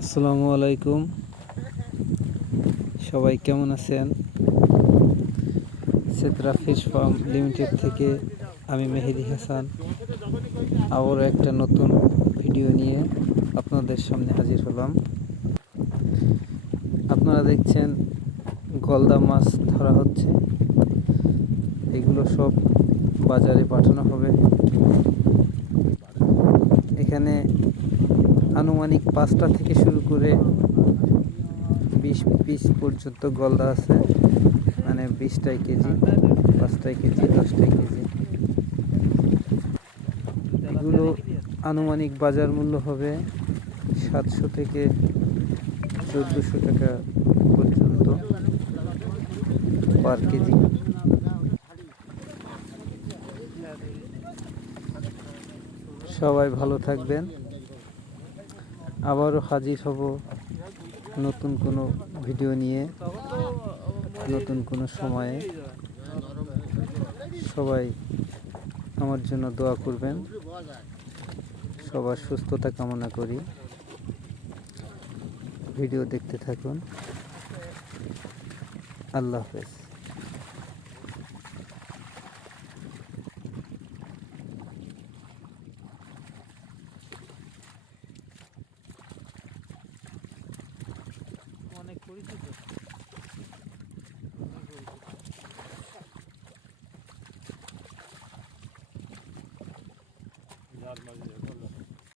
আসসালামু আলাইকুম, সবাই কেমন আছেন? সেতরা ফিশ ফার্ম লিমিটেড থেকে আমি মেহেদি হাসান আবার একটা নতুন ভিডিও নিয়ে আপনাদের সামনে হাজির হলাম। আপনারা দেখছেন গলদা মাছ ধরা হচ্ছে। এগুলো সব বাজারে পাঠানো হবে। এখানে আনুমানিক 5টা থেকে শুরু করে 20 পিস পর্যন্ত গলদা আছে, মানে 20টাই কেজি, 5টাই কেজি, 10টাই কেজি। এগুলো আনুমানিক বাজার মূল্য হবে 700 থেকে 1400 টাকা পর্যন্ত পার কেজি। সবাই ভালো থাকবেন। আবারও হাজির হব নতুন কোনো ভিডিও নিয়ে, নতুন কোনো সময়ে। সবাই আমার জন্য দোয়া করবেন। সবার সুস্থতা কামনা করি। ভিডিও দেখতে থাকুন। আল্লাহ হাফেজ। অনেক পরিচিত।